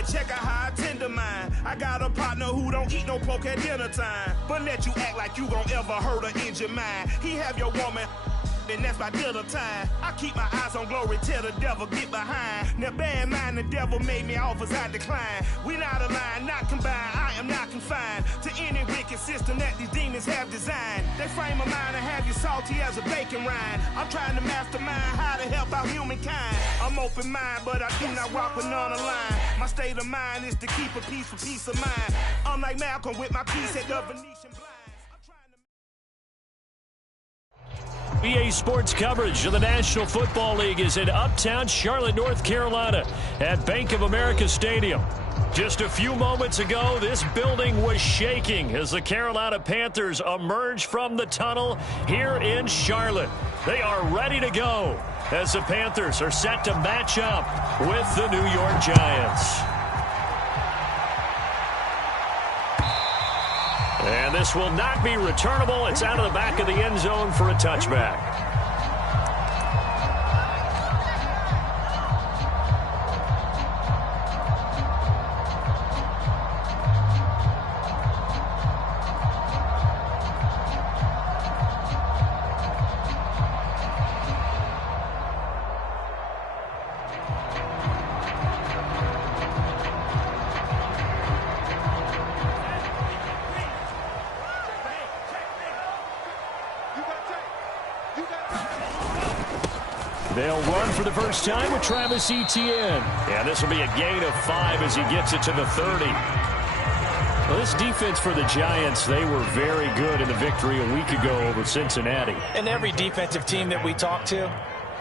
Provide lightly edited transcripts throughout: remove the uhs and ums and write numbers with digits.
man, check out how I tend to mine. I got a partner who don't eat no pork at dinner time, but let you act like you gon' ever hurt or injure mine. He have your woman, and that's by dinner time. I keep my eyes on glory till the devil get behind. Now bear in mind the devil made me offers I decline. We not aligned, not combined, I am not confined to any wicked system that these demons have designed. They frame a mind and have you salty as a bacon rind. I'm trying to mastermind how to help out humankind. I'm open mind, but I do not walk with none aligned. My state of mind is to keep a peace for peace of mind. Unlike Malcolm with my piece at the Venetian blind. EA Sports coverage of the National Football League is in uptown Charlotte, North Carolina at Bank of America Stadium. Just a few moments ago, this building was shaking as the Carolina Panthers emerge from the tunnel here in Charlotte. They are ready to go as the Panthers are set to match up with the New York Giants. And this will not be returnable. It's out of the back of the end zone for a touchback. They'll run for the first time with Travis Etienne. And this will be a gain of 5 as he gets it to the 30. Well, this defense for the Giants, they were very good in the victory a week ago over Cincinnati. And every defensive team that we talk to,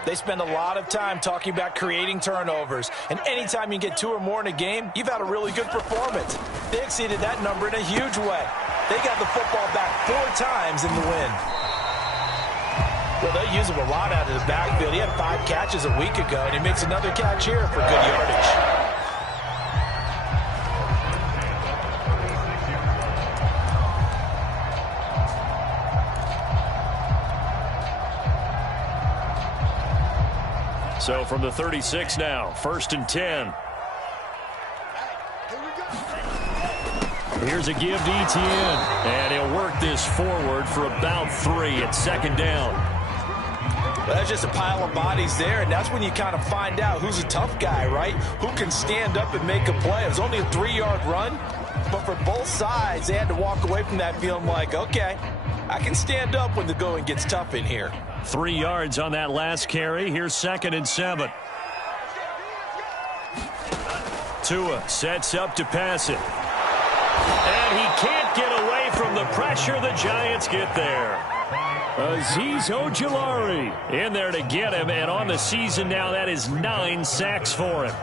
they spend a lot of time talking about creating turnovers. And anytime you get 2 or more in a game, you've had a really good performance. They exceeded that number in a huge way. They got the football back 4 times in the win. Well, they use him a lot out of the backfield. He had 5 catches a week ago, and he makes another catch here for good yardage. So from the 36 now, 1st and 10. Here's a give to Etienne, and he'll work this forward for about 3 at 2nd down. Well, that's just a pile of bodies there, and that's when you kind of find out who's a tough guy, right? Who can stand up and make a play. It was only a 3-yard run, but for both sides, they had to walk away from that feeling like, okay, I can stand up when the going gets tough in here. 3 yards on that last carry. Here's 2nd and 7. Tua sets up to pass it. And he can't get away from the pressure. The Giants get there. Azeez Ojulari in there to get him, and on the season now, that is 9 sacks for him.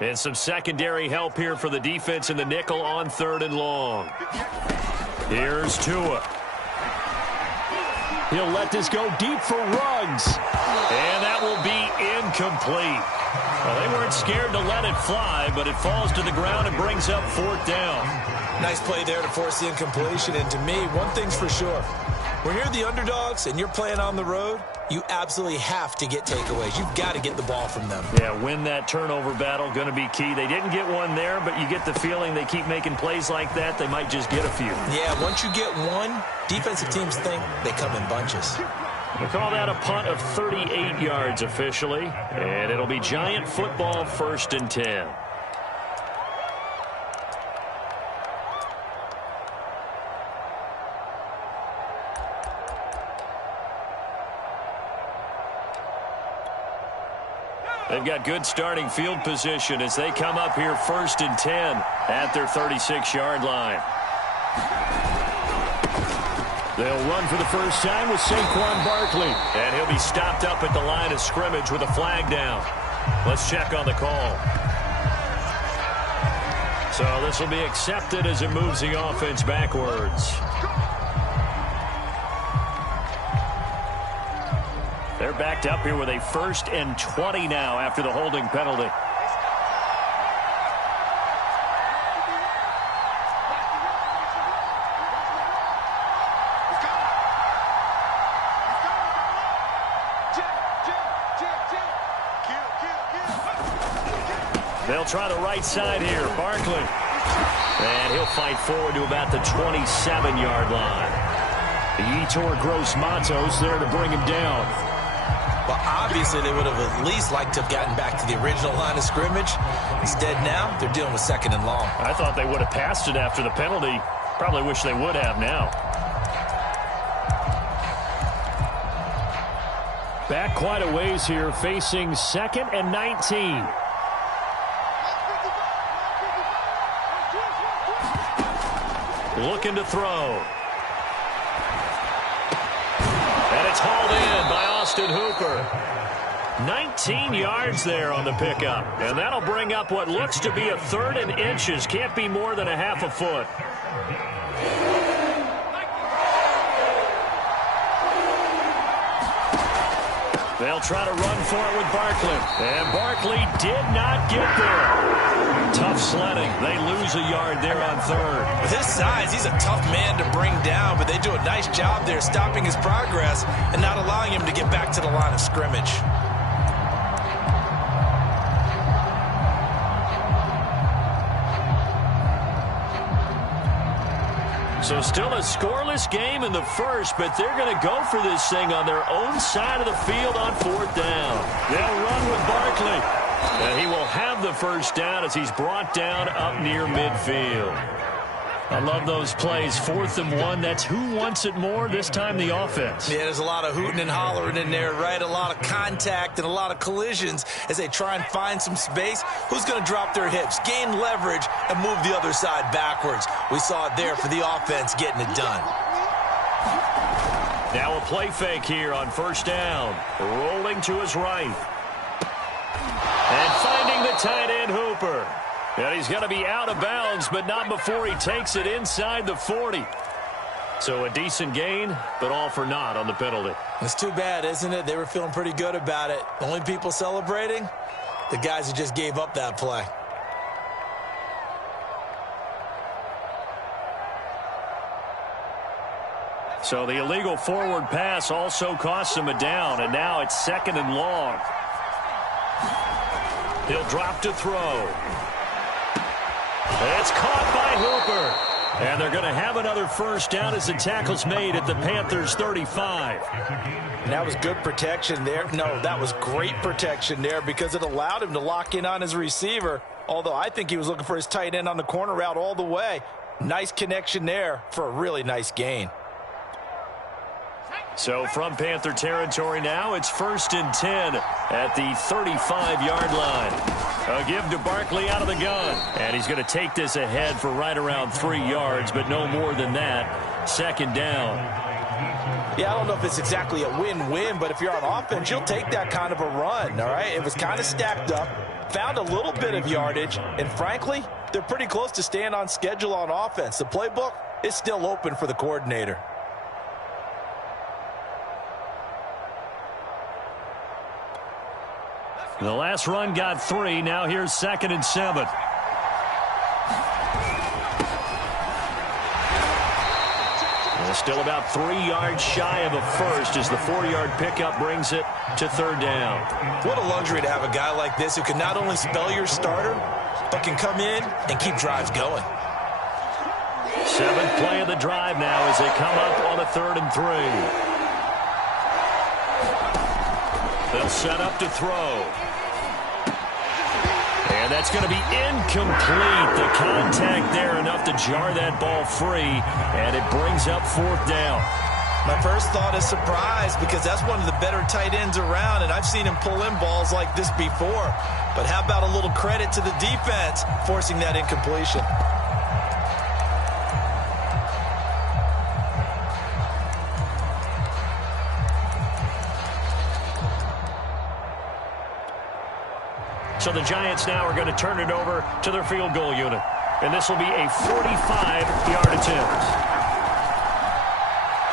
And some secondary help here for the defense in the nickel on 3rd and long. Here's Tua. He'll let this go deep for Ruggs. And that will be incomplete. Well, they weren't scared to let it fly, but it falls to the ground and brings up 4th down. Nice play there to force the incompletion. And to me, one thing's for sure. When you're the underdogs and you're playing on the road, you absolutely have to get takeaways. You've got to get the ball from them. Yeah, win that turnover battle, going to be key. They didn't get one there, but you get the feeling they keep making plays like that, they might just get a few. Yeah, once you get one, defensive teams think they come in bunches. We'll call that a punt of 38 yards officially, and it'll be Giant football 1st and 10. They've got good starting field position as they come up here 1st and 10 at their 36-yard line. They'll run for the first time with Saquon Barkley. And he'll be stopped up at the line of scrimmage with a flag down. Let's check on the call. So this will be accepted as it moves the offense backwards. They're backed up here with a 1st and 20 now after the holding penalty. They'll try the right side here. Barkley. And he'll fight forward to about the 27-yard line. Yetur Gross-Matos there to bring him down. Well, obviously, they would have at least liked to have gotten back to the original line of scrimmage. Instead, now, they're dealing with 2nd and long. I thought they would have passed it after the penalty. Probably wish they would have now. Back quite a ways here, facing 2nd and 19. Looking to throw. And it's hauled in by Austin Hooper. 19 yards there on the pickup. And that'll bring up what looks to be a 3rd and inches. Can't be more than a half a foot. They'll try to run for it with Barkley. And Barkley did not get there. Tough sledding. They lose a yard there on 3rd. With his size, he's a tough man to bring down, but they do a nice job there stopping his progress and not allowing him to get back to the line of scrimmage. So still a scoreless game in the first, but they're going to go for this thing on their own side of the field on 4th down. They'll run with Barkley. And he will have the first down as he's brought down up near midfield. I love those plays. 4th and 1. That's who wants it more, this time the offense. Yeah, there's a lot of hooting and hollering in there, right? A lot of contact and a lot of collisions as they try and find some space. Who's going to drop their hips, gain leverage, and move the other side backwards? We saw it there for the offense getting it done. Now a play fake here on 1st down. Rolling to his right. And finding the tight end, Hooper. And he's going to be out of bounds, but not before he takes it inside the 40. So a decent gain, but all for naught on the penalty. It's too bad, isn't it? They were feeling pretty good about it. The only people celebrating, the guys who just gave up that play. So the illegal forward pass also costs him a down, and now it's 2nd and long. He'll drop to throw. It's caught by Hooper. And they're going to have another first down as the tackle's made at the Panthers' 35. And that was good protection there. No, that was great protection there because it allowed him to lock in on his receiver. Although I think he was looking for his tight end on the corner route all the way. Nice connection there for a really nice gain. So from Panther territory now, it's 1st and 10 at the 35-yard line. A give to Barkley out of the gun. And he's going to take this ahead for right around 3 yards, but no more than that. 2nd down. Yeah, I don't know if it's exactly a win-win, but if you're on offense, you'll take that kind of a run, all right? It was kind of stacked up, found a little bit of yardage, and frankly, they're pretty close to staying on schedule on offense. The playbook is still open for the coordinator. The last run got 3. Now here's 2nd and 7. And still about 3 yards shy of a first as the 4-yard pickup brings it to 3rd down. What a luxury to have a guy like this who can not only spell your starter, but can come in and keep drives going. 7th play of the drive now as they come up on a 3rd and 3. They'll set up to throw. And that's going to be incomplete. The contact there enough to jar that ball free, and it brings up 4th down. My first thought is surprise because that's one of the better tight ends around, and I've seen him pull in balls like this before. But how about a little credit to the defense forcing that incompletion? So the Giants now are going to turn it over to their field goal unit. And this will be a 45-yard attempt.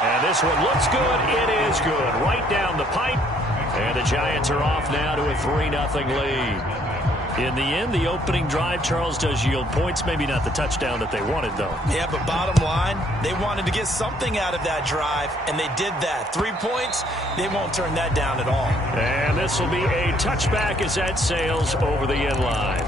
And this one looks good. It is good. Right down the pipe. And the Giants are off now to a 3-0 lead. In the end, the opening drive, Charles, does yield points. Maybe not the touchdown that they wanted, though. Yeah, but bottom line, they wanted to get something out of that drive, and they did that. 3 points, they won't turn that down at all. And this will be a touchback as that sails over the end line.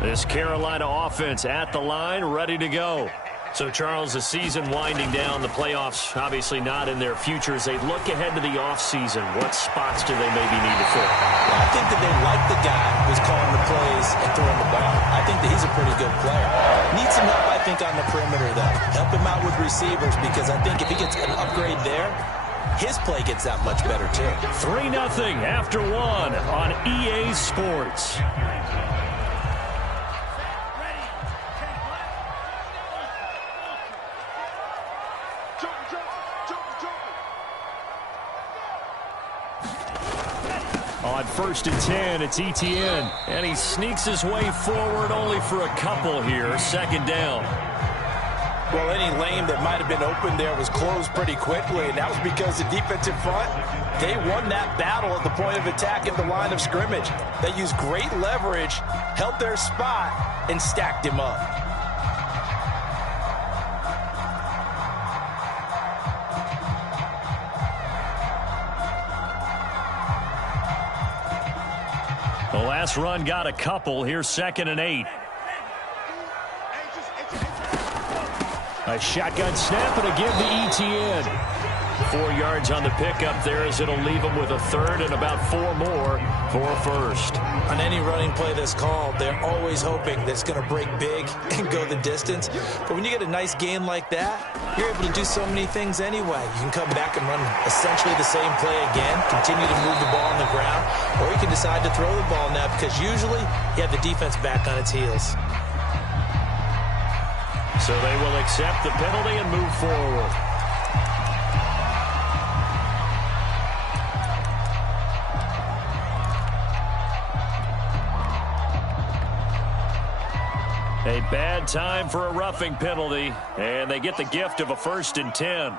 This Carolina offense at the line, ready to go. So, Charles, the season winding down, the playoffs obviously not in their future. As they look ahead to the offseason, what spots do they maybe need to fill? Well, I think that they like the guy who's calling the plays and throwing the ball. I think that he's a pretty good player. Needs some help, I think, on the perimeter, though. Help him out with receivers, because I think if he gets an upgrade there, his play gets that much better, too. 3-0 after 1 on EA Sports. On 1st and 10, it's Etienne. And he sneaks his way forward only for a couple here. 2nd down. Well, any lane that might have been open there was closed pretty quickly, and that was because the defensive front, they won that battle at the point of attack at the line of scrimmage. They used great leverage, held their spot, and stacked him up. The last run got a couple. Here's 2nd and 8. A shotgun snap and a give to Etienne. 4 yards on the pickup there, as it'll leave him with a 3rd and about 4 more for a 1st. On any running play that's called, they're always hoping that it's going to break big and go the distance. But when you get a nice game like that, you're able to do so many things anyway. You can come back and run essentially the same play again, continue to move the ball on the ground, or you can decide to throw the ball now, because usually you have the defense back on its heels. So they will accept the penalty and move forward. A bad time for a roughing penalty, and they get the gift of a 1st and 10.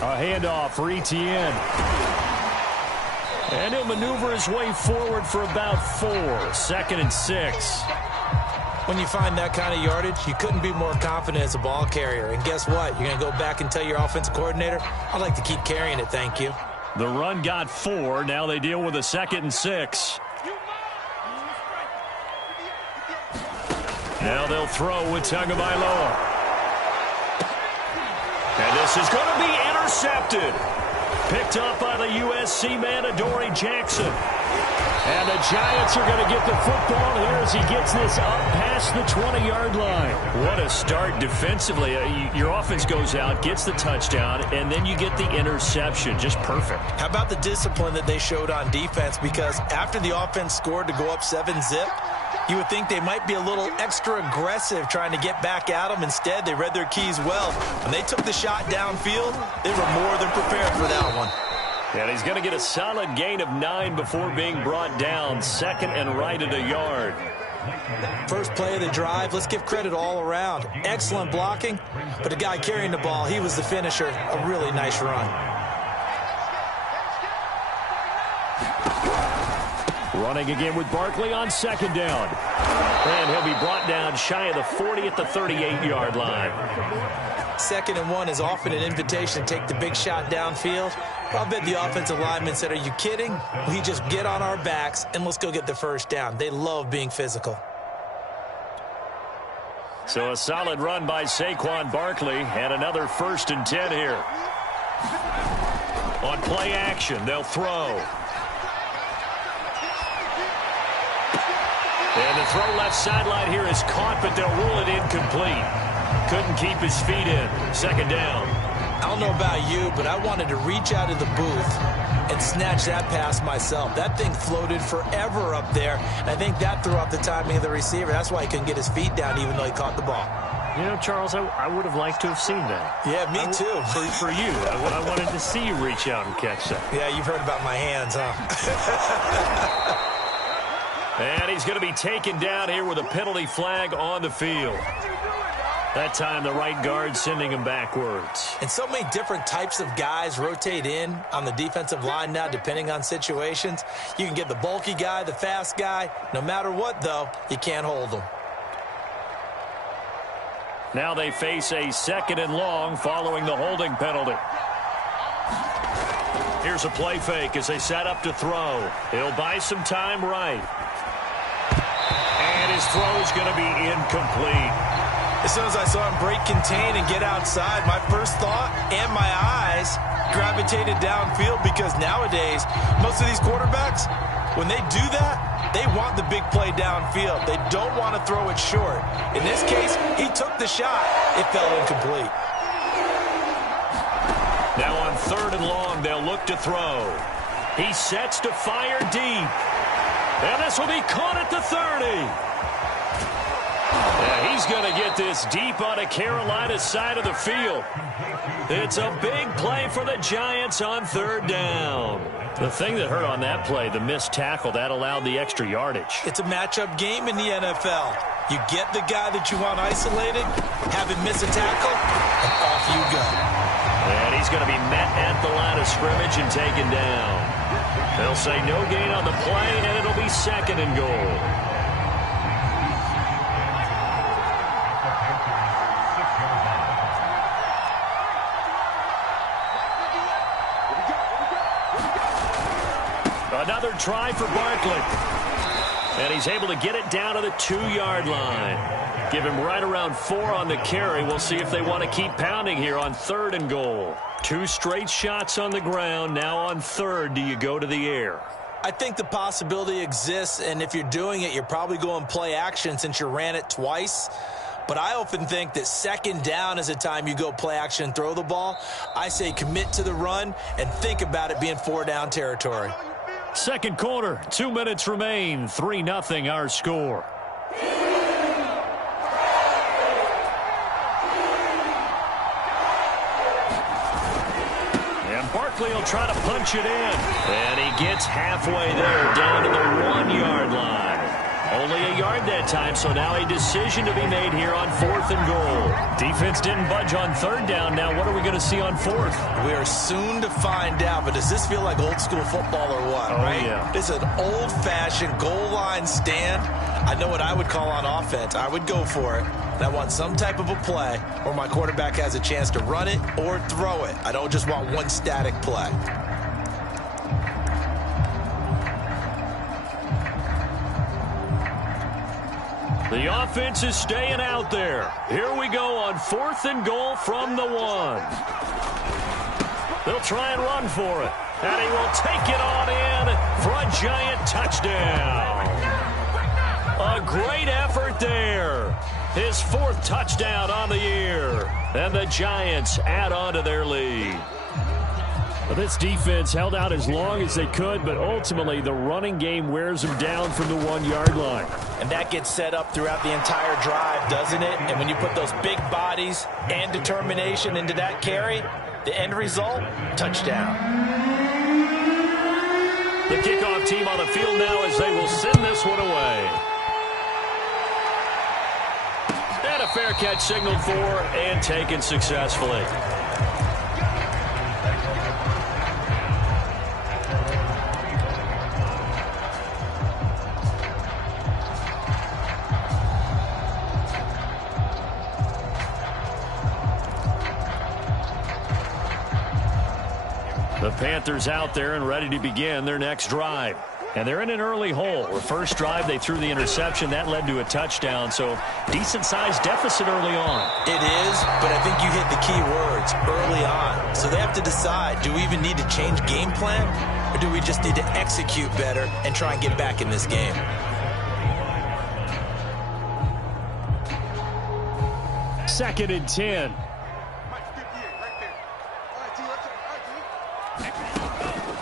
A handoff for Etienne. And he'll maneuver his way forward for about 4. 2nd and 6. When you find that kind of yardage, you couldn't be more confident as a ball carrier. And guess what? You're going to go back and tell your offensive coordinator, I'd like to keep carrying it, thank you. The run got 4. Now they deal with a 2nd and 6. Now they'll throw with Tagovailoa. And this is going to be intercepted. Picked up by the USC man, Adoree Jackson. And the Giants are going to get the football here as he gets this up past the 20-yard line. What a start defensively. Your offense goes out, gets the touchdown, and then you get the interception. Just perfect. How about the discipline that they showed on defense? Because after the offense scored to go up 7-zip, you would think they might be a little extra aggressive trying to get back at them. Instead, they read their keys well. When they took the shot downfield, they were more than prepared for that one. And he's going to get a solid gain of 9 before being brought down. 2nd and right at a yard. First play of the drive, let's give credit all around. Excellent blocking, but the guy carrying the ball, he was the finisher. A really nice run. Running again with Barkley on 2nd down. And he'll be brought down shy of the 40 at the 38-yard line. 2nd and 1 is often an invitation to take the big shot downfield. I'll bet the offensive lineman said, are you kidding? We just get on our backs and let's go get the 1st down. They love being physical. So a solid run by Saquon Barkley and another 1st and 10 here. On play action, they'll throw. And the throw left sideline here is caught, but they'll rule it incomplete. Couldn't keep his feet in. 2nd down. I don't know about you, but I wanted to reach out of the booth and snatch that pass myself. That thing floated forever up there. And I think that threw off the timing of the receiver. That's why he couldn't get his feet down even though he caught the ball. You know, Charles, I would have liked to have seen that. Yeah, me too. For you. I wanted to see you reach out and catch that. Yeah, you've heard about my hands, huh? And he's going to be taken down here with a penalty flag on the field. That time the right guard sending him backwards. And so many different types of guys rotate in on the defensive line now depending on situations. You can get the bulky guy, the fast guy. No matter what, though, you can't hold them. Now they face a 2nd and long following the holding penalty. Here's a play fake as they set up to throw. He'll buy some time right. And his throw's going to be incomplete. As soon as I saw him break contain and get outside, my first thought and my eyes gravitated downfield, because nowadays, most of these quarterbacks, when they do that, they want the big play downfield. They don't want to throw it short. In this case, he took the shot. It fell incomplete. Now on 3rd and long, they'll look to throw. He sets to fire deep. And this will be caught at the 30. Yeah, he's going to get this deep on a Carolina side of the field. It's a big play for the Giants on 3rd down. The thing that hurt on that play, the missed tackle, that allowed the extra yardage. It's a matchup game in the NFL. You get the guy that you want isolated, have him miss a tackle, and off you go. And he's going to be met at the line of scrimmage and taken down. They'll say no gain on the play, and it'll be 2nd and goal. Another try for Barkley. And he's able to get it down to the 2-yard line. Give him right around 4 on the carry. We'll see if they want to keep pounding here on 3rd and goal. 2 straight shots on the ground. Now on 3rd, do you go to the air? I think the possibility exists, and if you're doing it, you're probably going play action since you ran it twice. But I often think that 2nd down is a time you go play action and throw the ball. I say commit to the run and think about it being 4-down territory. 2nd quarter, 2 minutes remain. 3-0 our score. And Barkley will try to punch it in. And he gets halfway there, down to the 1-yard line. Only a yard that time, so now a decision to be made here on 4th and goal. Defense didn't budge on 3rd down. Now what are we going to see on 4th? We are soon to find out, but does this feel like old school football or what, right? Yeah. It's an old-fashioned goal line stand. I know what I would call on offense. I would go for it. And I want some type of a play where my quarterback has a chance to run it or throw it. I don't just want one static play. The offense is staying out there. Here we go on 4th and goal from the 1. They'll try and run for it. And he will take it on in for a Giant touchdown. A great effort there. His 4th touchdown on the year. And the Giants add on to their lead. Well, this defense held out as long as they could, but ultimately the running game wears them down from the 1-yard line. And that gets set up throughout the entire drive, doesn't it? And when you put those big bodies and determination into that carry, the end result, touchdown. The kickoff team on the field now as they will send this one away. And a fair catch signaled for and taken successfully. The Panthers out there and ready to begin their next drive. And they're in an early hole. The first drive, they threw the interception. That led to a touchdown, so decent-sized deficit early on. It is, but I think you hit the key words, early on. So they have to decide, do we even need to change game plan, or do we just need to execute better and try and get back in this game? Second and 10.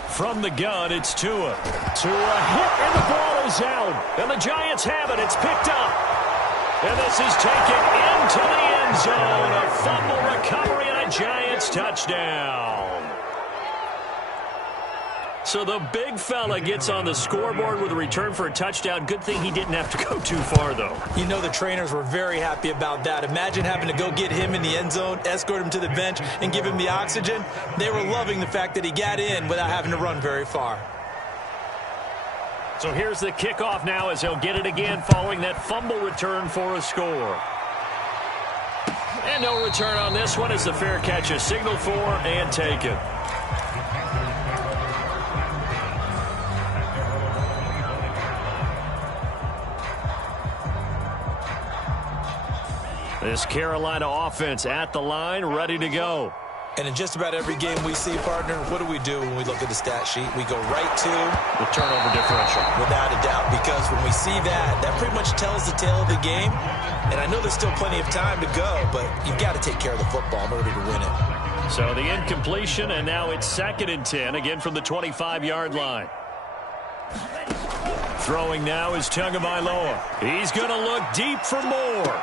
From the gun, it's Tua. Tua hit, and the ball is out. And the Giants have it. It's picked up. And this is taken into the end zone. A fumble recovery and a Giants touchdown. So the big fella gets on the scoreboard with a return for a touchdown. Good thing he didn't have to go too far, though. You know the trainers were very happy about that. Imagine having to go get him in the end zone, escort him to the bench, and give him the oxygen. They were loving the fact that he got in without having to run very far. So here's the kickoff now as he'll get it again following that fumble return for a score. And no return on this one as the fair catch is signaled for and taken. This Carolina offense at the line, ready to go. And in just about every game we see, partner, what do we do when we look at the stat sheet? We go right to the turnover differential. Without a doubt, because when we see that, that pretty much tells the tale of the game. And I know there's still plenty of time to go, but you've got to take care of the football in order to win it. So the incompletion, and now it's 2nd and 10, again from the 25-yard line. Throwing now is Tagovailoa. He's going to look deep for more.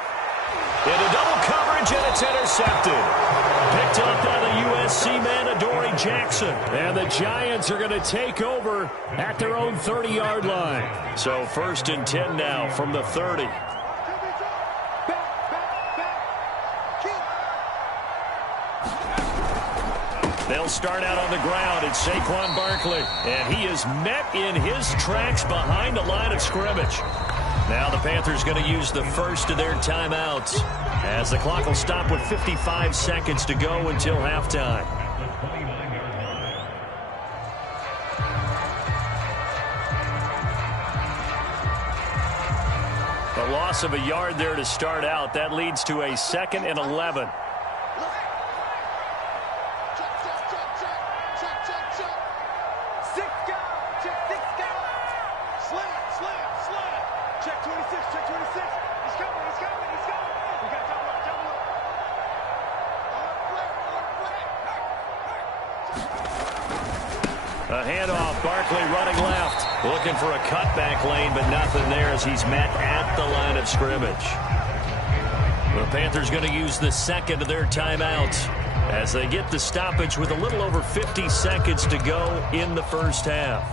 Into double coverage, and it's intercepted. Picked up by the USC man, Adoree Jackson. And the Giants are going to take over at their own 30-yard line. So 1st and 10 now from the 30. They'll start out on the ground. It's Saquon Barkley. And he is met in his tracks behind the line of scrimmage. Now the Panthers going to use the first of their timeouts as the clock will stop with 55 seconds to go until halftime. A loss of a yard there to start out. That leads to a 2nd and 11. A handoff, Barkley running left. Looking for a cutback lane, but nothing there as he's met at the line of scrimmage. The Panthers going to use the 2nd of their timeouts as they get the stoppage with a little over 50 seconds to go in the first half.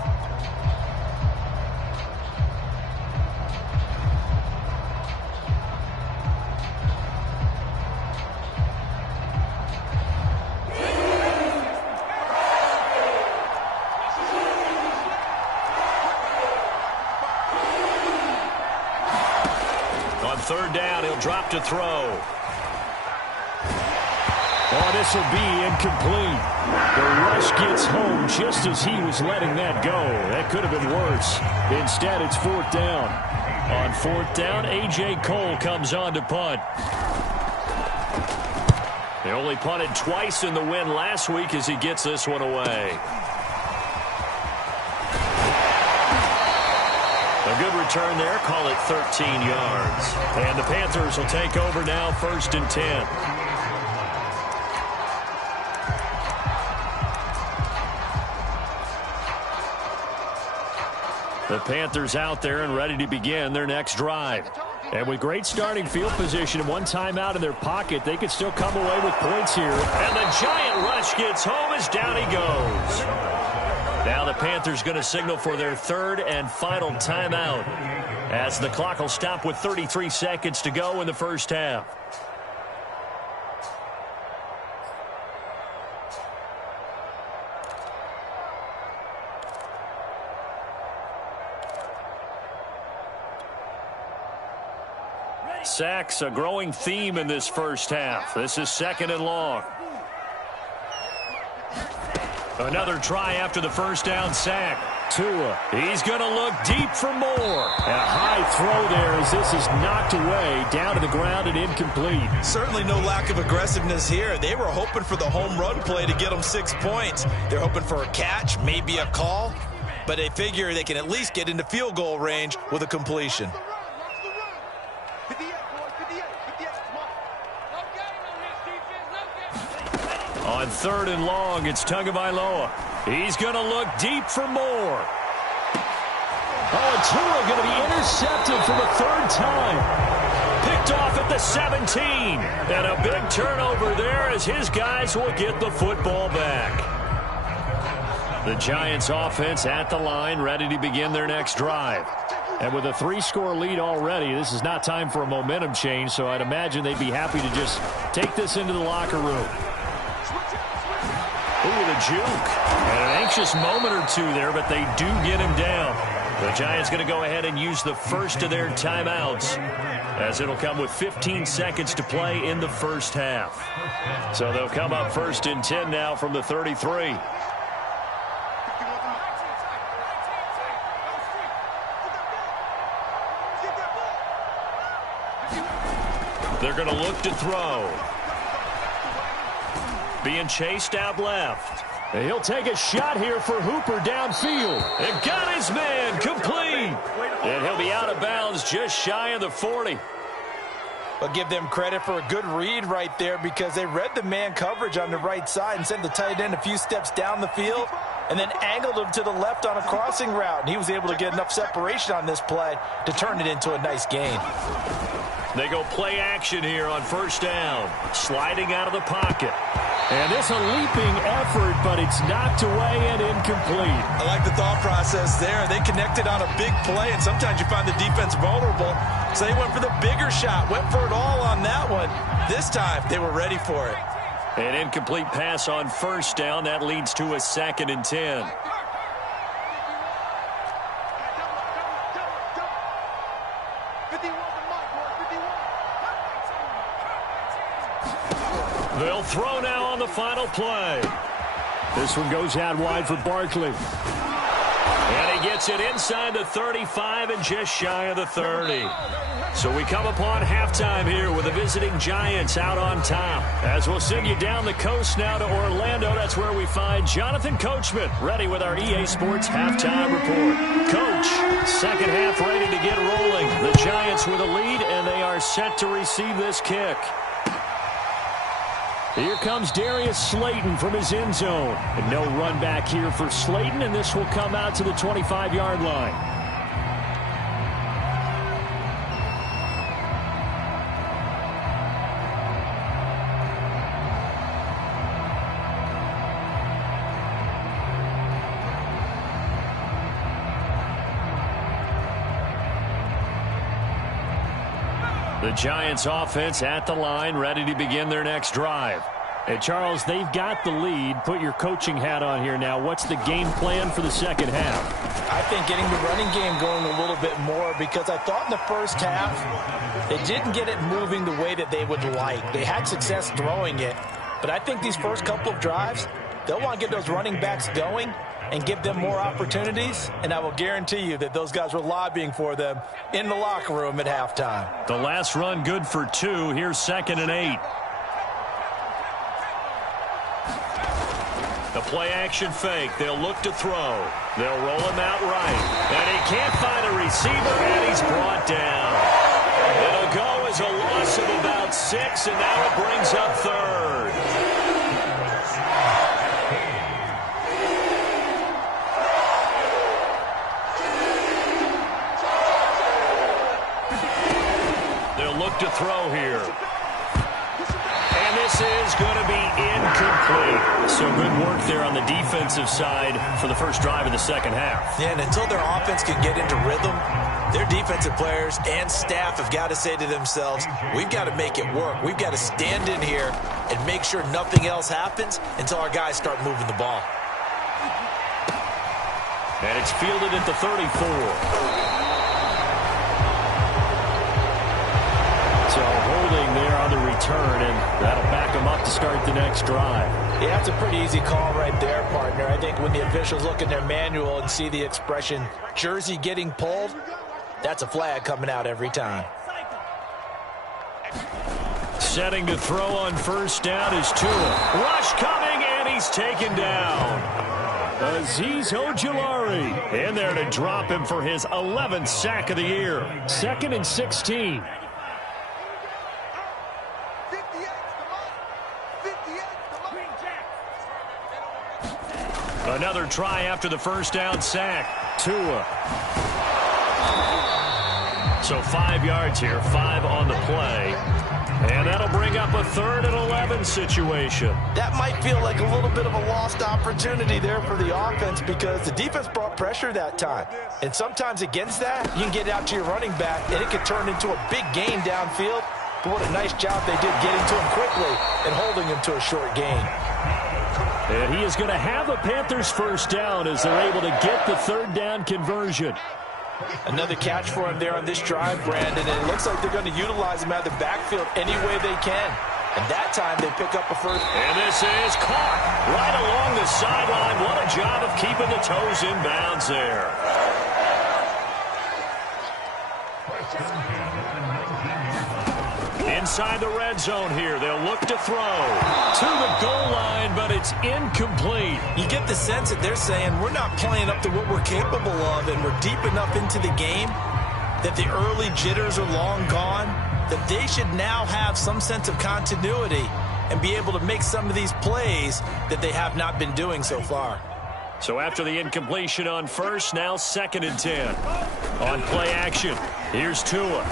Third down, he'll drop to throw. Oh, this will be incomplete. The rush gets home just as he was letting that go. That could have been worse. Instead, it's 4th down. On 4th down, A.J. Cole comes on to punt. They only punted twice in the win last week as he gets this one away. A good return there, call it 13 yards. And the Panthers will take over now, 1st and 10. The Panthers out there and ready to begin their next drive. And with great starting field position and one timeout in their pocket, they could still come away with points here. And the giant rush gets home as down he goes. Now the Panthers going to signal for their 3rd and final timeout as the clock will stop with 33 seconds to go in the first half. Sacks, a growing theme in this first half. This is 2nd and long. Another try after the first down sack. Tua, he's going to look deep for more. And a high throw there as this is knocked away, down to the ground and incomplete. Certainly no lack of aggressiveness here. They were hoping for the home run play to get them 6 points. They're hoping for a catch, maybe a call, but they figure they can at least get into field goal range with a completion. On 3rd and long, it's Tagovailoa. He's going to look deep for more. Oh, and Tua going to be intercepted for the 3rd time. Picked off at the 17. And a big turnover there as his guys will get the football back. The Giants offense at the line, ready to begin their next drive. And with a 3-score lead already, this is not time for a momentum change, so I'd imagine they'd be happy to just take this into the locker room. Ooh, the juke. And an anxious moment or two there, but they do get him down. The Giants going to go ahead and use the first of their timeouts as it'll come with 15 seconds to play in the first half. So they'll come up 1st and 10 now from the 33. The They're going to look to throw. Being chased out left. And he'll take a shot here for Hooper downfield. And got his man complete. And he'll be out of bounds just shy of the 40. But give them credit for a good read right there because they read the man coverage on the right side and sent the tight end a few steps down the field and then angled him to the left on a crossing route. And he was able to get enough separation on this play to turn it into a nice gain. They go play action here on first down. Sliding out of the pocket. And this a leaping effort, but it's knocked away and incomplete. I like the thought process there. They connected on a big play, and sometimes you find the defense vulnerable. So they went for the bigger shot, went for it all on that one. This time, they were ready for it. An incomplete pass on first down. That leads to a 2nd and 10. They'll throw now on the final play. This one goes out wide for Barkley. And he gets it inside the 35 and just shy of the 30. So we come upon halftime here with the visiting Giants out on top. As we'll send you down the coast now to Orlando, that's where we find Jonathan Coachman ready with our EA Sports halftime report. Coach, second half ready to get rolling. The Giants with a lead, and they are set to receive this kick. Here comes Darius Slayton from his end zone. And no run back here for Slayton, and this will come out to the 25-yard line. The Giants offense at the line, ready to begin their next drive. Hey, Charles, they've got the lead. Put your coaching hat on here now. What's the game plan for the second half? I think getting the running game going a little bit more because I thought in the first half they didn't get it moving the way that they would like. They had success throwing it, but I think these first couple of drives, they'll want to get those running backs going and give them more opportunities, and I will guarantee you that those guys were lobbying for them in the locker room at halftime. The last run good for 2. Here's 2nd and 8. The play-action fake. They'll look to throw. They'll roll him out right. And he can't find a receiver, and he's brought down. It'll go as a loss of about 6, and now it brings up 3rd. Look to throw here. And this is going to be incomplete. So good work there on the defensive side for the first drive of the second half. Yeah, and until their offense can get into rhythm, their defensive players and staff have got to say to themselves, we've got to make it work. We've got to stand in here and make sure nothing else happens until our guys start moving the ball. And it's fielded at the 34. So holding there on the return, and that'll back them up to start the next drive. Yeah, that's a pretty easy call right there, partner. I think when the officials look in their manual and see the expression jersey getting pulled, that's a flag coming out every time. Setting to throw on first down is Tua. Rush coming, and he's taken down. Azeez Ojulari in there to drop him for his 11th sack of the year. 2nd and 16. Another try after the first down sack. Tua. So 5 yards here, 5 on the play. And that'll bring up a 3rd and 11 situation. That might feel like a little bit of a lost opportunity there for the offense because the defense brought pressure that time. And sometimes against that, you can get out to your running back, and it could turn into a big gain downfield. But what a nice job they did getting to him quickly and holding him to a short gain. And he is going to have a Panthers first down as they're able to get the 3rd down conversion. Another catch for him there on this drive, Brandon, and it looks like they're going to utilize him out of the backfield any way they can. And that time they pick up a first. And this is caught right along the sideline. What a job of keeping the toes in bounds there. Inside the red zone here, they'll look to throw to the goal line, but it's incomplete. You get the sense that they're saying we're not playing up to what we're capable of, and we're deep enough into the game that the early jitters are long gone, that they should now have some sense of continuity and be able to make some of these plays that they have not been doing so far. So after the incompletion on first, now 2nd and 10. On play action, here's Tua.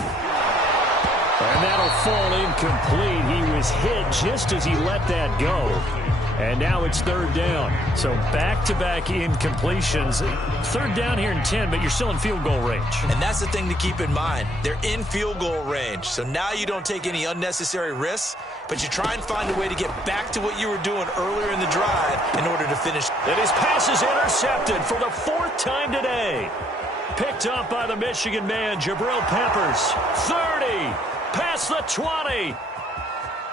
And that'll fall incomplete. He was hit just as he let that go. And now it's 3rd down. So back-to-back incompletions. 3rd down here in 10, but you're still in field goal range. And that's the thing to keep in mind. They're in field goal range. So now you don't take any unnecessary risks, but you try and find a way to get back to what you were doing earlier in the drive in order to finish. And his pass is intercepted for the 4th time today. Picked up by the Michigan man, Jabril Peppers. 30, past the 20.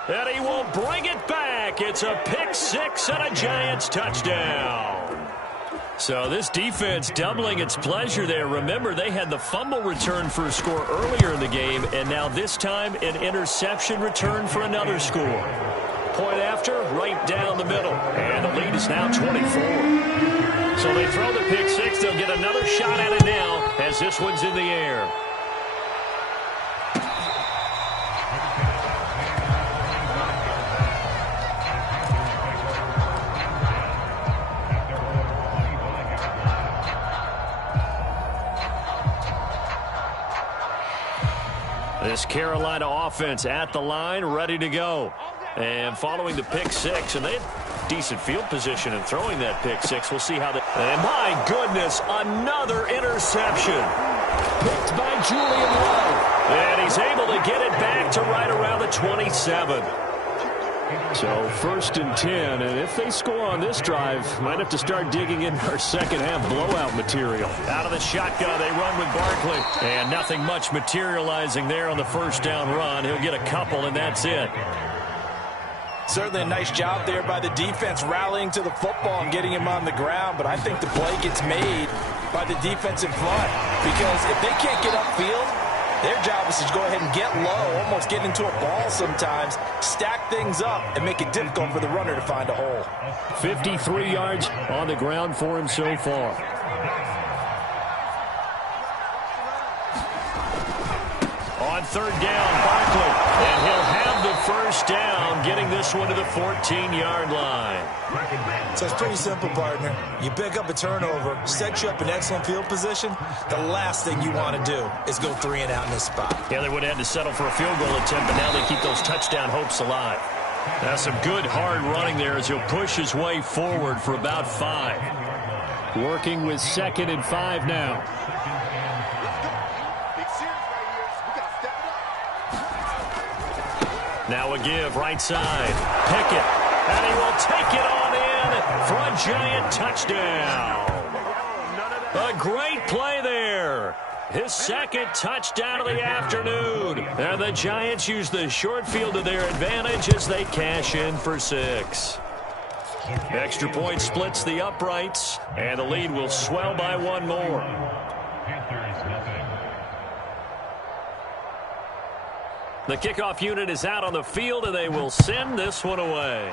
And he will bring it back. It's a pick 6 and a Giants touchdown. So this defense doubling its pleasure there. Remember, they had the fumble return for a score earlier in the game, and now this time an interception return for another score. Point after, right down the middle. And the lead is now 24. So they throw the pick 6. They'll get another shot at it now as this one's in the air. This Carolina offense at the line, ready to go. And following the pick 6, and they had decent field position in throwing that pick 6. We'll see how that. And my goodness, another interception. Picked by Julian Lowe. And he's able to get it back to right around the 27. So 1st and 10, and if they score on this drive, might have to start digging in our second half blowout material. Out of the shotgun, they run with Barkley. And nothing much materializing there on the 1st down run. He'll get a couple, and that's it. Certainly a nice job there by the defense rallying to the football and getting him on the ground, but I think the play gets made by the defense in front, because if they can't get upfield, their job is to go ahead and get low, almost get into a ball sometimes, stack things up, and make it difficult for the runner to find a hole. 53 yards on the ground for him so far. On 3rd down, Barkley. And he'll have the 1st down, getting this one to the 14-yard line. So it's pretty simple, partner. You pick up a turnover, set you up in excellent field position. The last thing you want to do is go 3 and out in this spot. Yeah, they would have had to settle for a field goal attempt, but now they keep those touchdown hopes alive. That's some good hard running there as he'll push his way forward for about 5. Working with 2nd and 5 now. Now a give, right side. Pickett, and he will take it on in for a Giant touchdown. A great play there. His 2nd touchdown of the afternoon. And the Giants use the short field to their advantage as they cash in for 6. Extra point splits the uprights, and the lead will swell by 1 more. The kickoff unit is out on the field, and they will send this one away.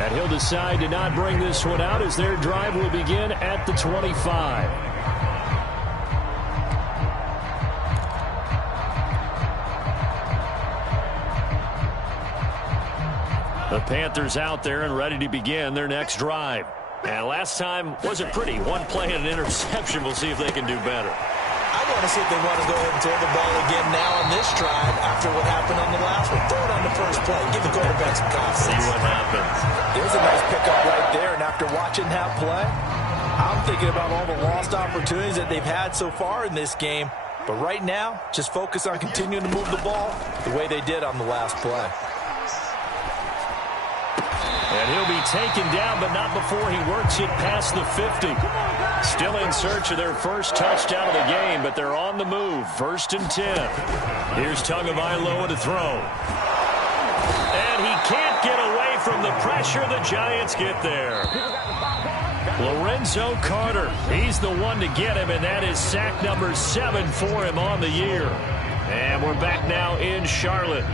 And he'll decide to not bring this one out as their drive will begin at the 25. The Panthers out there and ready to begin their next drive. And last time wasn't pretty. 1 play and an interception. We'll see if they can do better. I want to see if they want to go ahead and throw the ball again now on this drive after what happened on the last one. Throw it on the first play. Give the quarterback some confidence. See what happens. There's a nice pickup right there. And after watching that play, I'm thinking about all the lost opportunities that they've had so far in this game. But right now, just focus on continuing to move the ball the way they did on the last play. And he'll be taken down, but not before he works it past the 50. Still in search of their first touchdown of the game, but they're on the move. 1st and 10. Here's Tagovailoa to throw. And he can't get away from the pressure. pressure. The Giants get there. Lorenzo Carter, he's the one to get him, and that is sack number 7 for him on the year. And we're back now in Charlotte.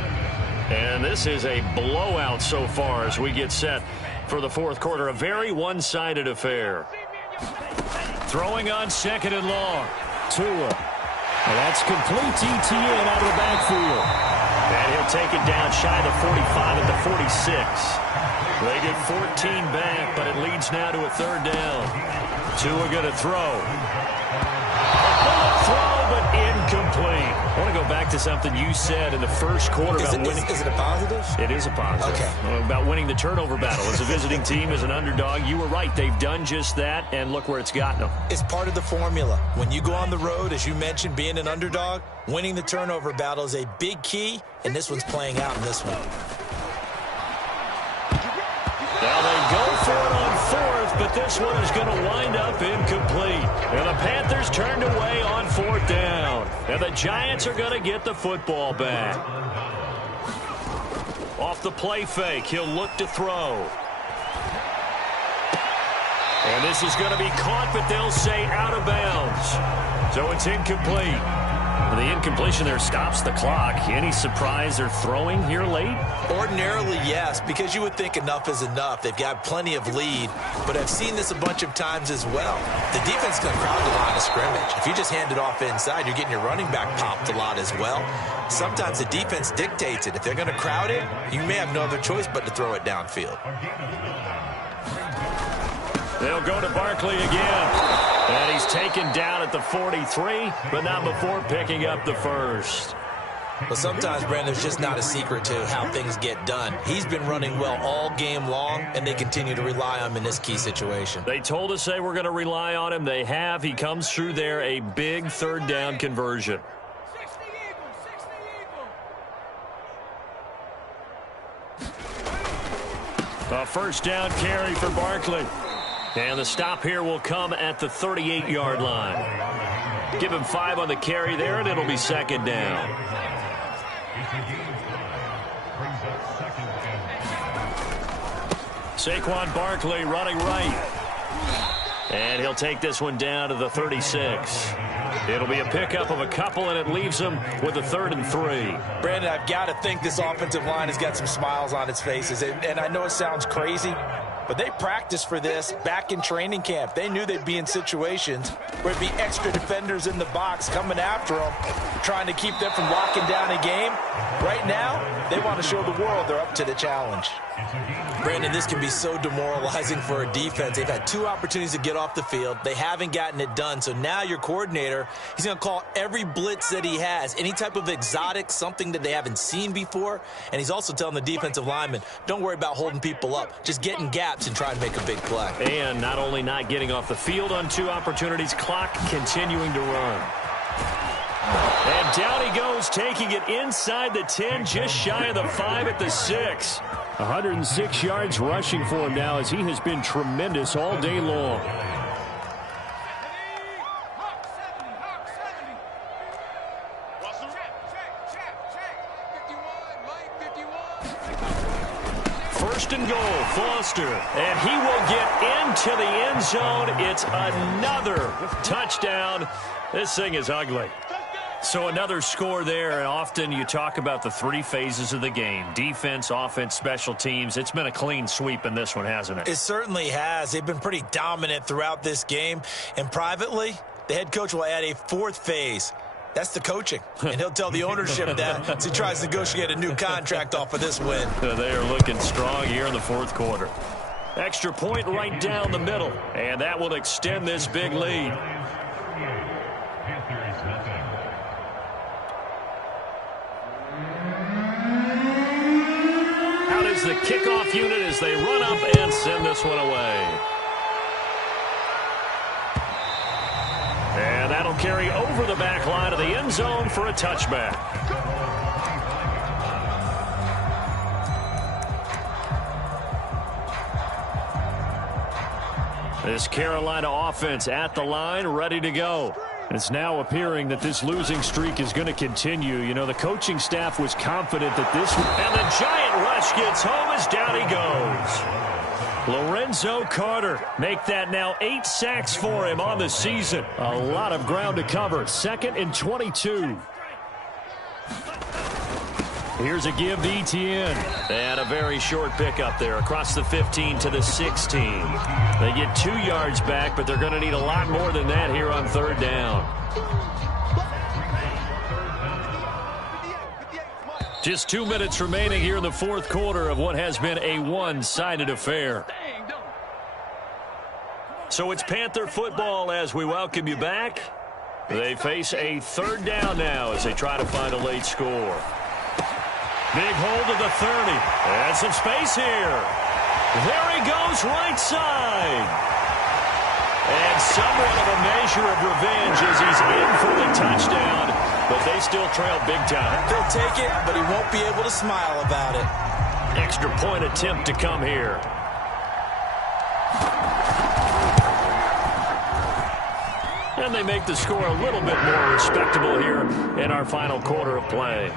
And this is a blowout so far as we get set for the fourth quarter. A very one-sided affair. Throwing on 2nd and long. Tua. And that's complete ETN out of the backfield. And he'll take it down shy of the 45 at the 46. They get 14 back, but it leads now to a 3rd down. Tua going to throw. Throw, but incomplete. I want to go back to something you said in the first quarter about winning. Is it a positive? It is a positive. Okay. About winning the turnover battle. As a visiting team, as an underdog, you were right. They've done just that, and look where it's gotten them. It's part of the formula. When you go on the road, as you mentioned, being an underdog, winning the turnover battle is a big key, and this one's playing out in this one. Now they go for it on 4th, but this one is going to wind up incomplete. And the Panthers turned away on 4th down. And the Giants are going to get the football back. Off the play fake, he'll look to throw. And this is going to be caught, but they'll say out of bounds. So it's incomplete. The incompletion there stops the clock. Any surprise they're throwing here late? Ordinarily, yes, because you would think enough is enough. They've got plenty of lead, but I've seen this a bunch of times as well. The defense is going to crowd the line of scrimmage. If you just hand it off inside, you're getting your running back popped a lot as well. Sometimes the defense dictates it. If they're going to crowd it, you may have no other choice but to throw it downfield. They'll go to Barkley again. And he's taken down at the 43, but not before picking up the first. Well, sometimes, Brandon, there's just not a secret to how things get done. He's been running well all game long, and they continue to rely on him in this key situation. They told us they were going to rely on him. They have. He comes through there, a big 3rd down conversion. A 1st down carry for Barkley. And the stop here will come at the 38-yard line. Give him 5 on the carry there, and it'll be 2nd down. Saquon Barkley running right. And he'll take this one down to the 36. It'll be a pickup of a couple, and it leaves him with a 3rd and 3. Brandon, I've got to think this offensive line has got some smiles on its faces. And I know it sounds crazy, but they practiced for this back in training camp. They knew they'd be in situations where it'd be extra defenders in the box coming after them, trying to keep them from locking down a game. Right now, they want to show the world they're up to the challenge. Brandon, this can be so demoralizing for a defense. They've had 2 opportunities to get off the field. They haven't gotten it done. So now your coordinator, he's going to call every blitz that he has, any type of exotic, something that they haven't seen before. And he's also telling the defensive linemen, don't worry about holding people up. Just get in gaps and try and make a big play. And not only not getting off the field on 2 opportunities, clock continuing to run. And down he goes, taking it inside the 10, just shy of the 5 at the 6. 106 yards rushing for him now as he has been tremendous all day long. First and goal, Foster. And he will get into the end zone. It's another touchdown. This thing is ugly. So another score there, and often you talk about the 3 phases of the game. Defense, offense, special teams. It's been a clean sweep in this one, hasn't it? It certainly has. They've been pretty dominant throughout this game. And privately, the head coach will add a 4th phase. That's the coaching. And he'll tell the ownership that as he tries to negotiate a new contract off of this win. They are looking strong here in the 4th quarter. Extra point right down the middle. And that will extend this big lead. Out is the kickoff unit as they run up and send this one away. And that'll carry over the back line of the end zone for a touchback. This Carolina offense at the line, ready to go. It's now appearing that this losing streak is going to continue. You know, the coaching staff was confident that this... And the giant rush gets home as down he goes. Lorenzo Carter make that now 8 sacks for him on the season. A lot of ground to cover. 2nd and 22. Here's a give to Etienne. And a very short pickup there across the 15 to the 16. They get 2 yards back, but they're going to need a lot more than that here on 3rd down. Just 2 minutes remaining here in the 4th quarter of what has been a one-sided affair. So it's Panther football as we welcome you back. They face a 3rd down now as they try to find a late score. Big hold of the 30. And some space here. There he goes, right side. And somewhat of a measure of revenge as he's in for the touchdown. But they still trail big time. They'll take it, but he won't be able to smile about it. Extra point attempt to come here. And they make the score a little bit more respectable here in our final quarter of play.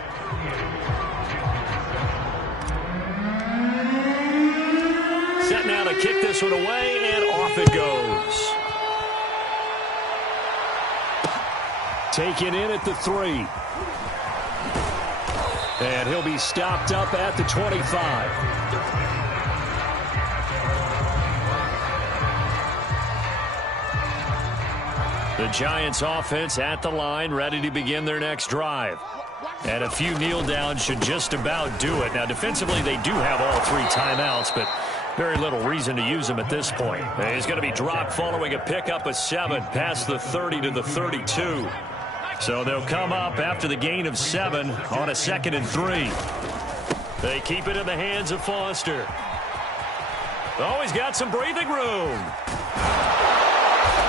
Set now to kick this one away, and off it goes. Taken in at the 3. And he'll be stopped up at the 25. The Giants offense at the line, ready to begin their next drive. And a few kneel downs should just about do it. Now, defensively, they do have all 3 timeouts, but very little reason to use them at this point. He's going to be dropped following a pickup of 7 past the 30 to the 32. So they'll come up after the gain of 7 on a 2nd and 3. They keep it in the hands of Foster. Oh, he's got some breathing room.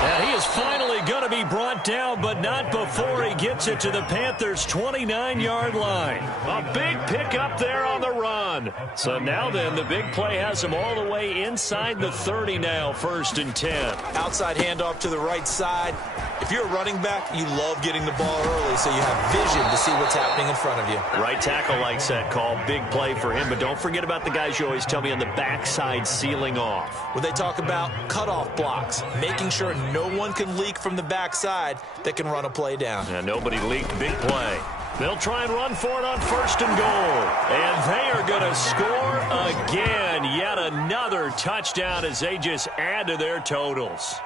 And he is finally going to be brought down, but not before he gets it to the Panthers' 29-yard line. A big pickup there on the run. So now then, the big play has him all the way inside the 30 now, 1st and 10. Outside handoff to the right side. If you're a running back, you love getting the ball early so you have vision to see what's happening in front of you. Right tackle likes that call. Big play for him, but don't forget about the guys you always tell me on the backside sealing off. When they talk about cutoff blocks, making sure no one can leak from the backside that can run a play down. Yeah, nobody leaked. Big play. They'll try and run for it on 1st and goal. And they are going to score again. Yet another touchdown as they just add to their totals.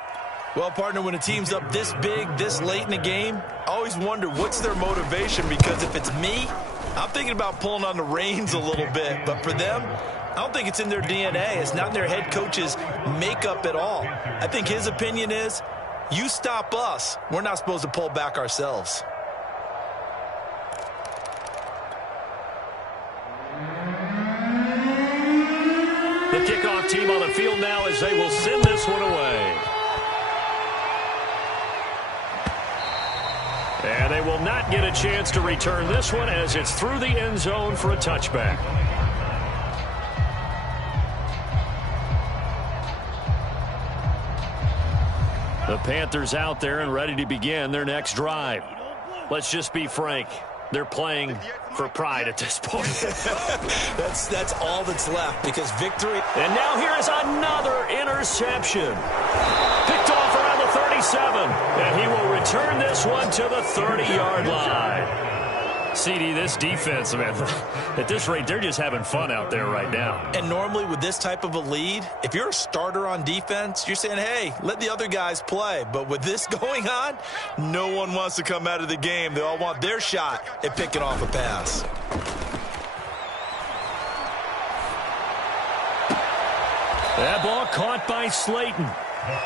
Well, partner, when a team's up this big, this late in the game, I always wonder what's their motivation, because if it's me, I'm thinking about pulling on the reins a little bit. But for them, I don't think it's in their DNA. It's not in their head coach's makeup at all. I think his opinion is, you stop us, we're not supposed to pull back ourselves. The kickoff team on the field now as they will send this one away. And they will not get a chance to return this one as it's through the end zone for a touchback. The Panthers out there and ready to begin their next drive. Let's just be frank. They're playing for pride at this point. That's all that's left, because victory. And now here is another interception. Picked off around the 37. And he will return this one to the 30-yard line. CD, this defense, man, at this rate, they're just having fun out there right now. And normally with this type of a lead, if you're a starter on defense, you're saying, hey, let the other guys play. But with this going on, no one wants to come out of the game. They all want their shot at picking off a pass. That ball caught by Slayton.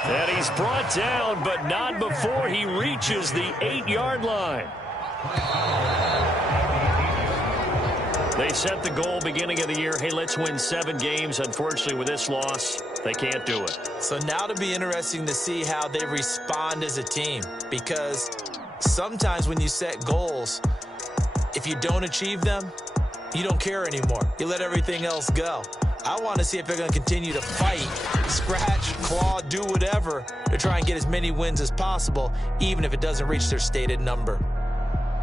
And he's brought down, but not before he reaches the 8-yard line. They set the goal beginning of the year. Hey, let's win 7 games. Unfortunately, with this loss, they can't do it. So now it'll be interesting to see how they respond as a team, because sometimes when you set goals, if you don't achieve them, you don't care anymore. You let everything else go. I want to see if they're going to continue to fight, scratch, claw, do whatever to try and get as many wins as possible, even if it doesn't reach their stated number.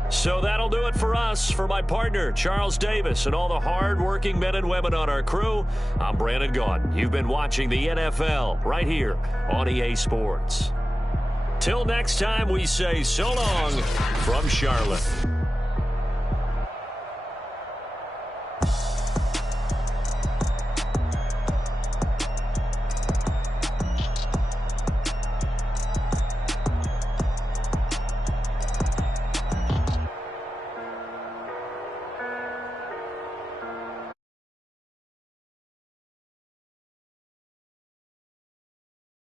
So that'll do it for us. For my partner, Charles Davis, and all the hard-working men and women on our crew, I'm Brandon Gaudin. You've been watching the NFL right here on EA Sports. Till next time, we say so long from Charlotte.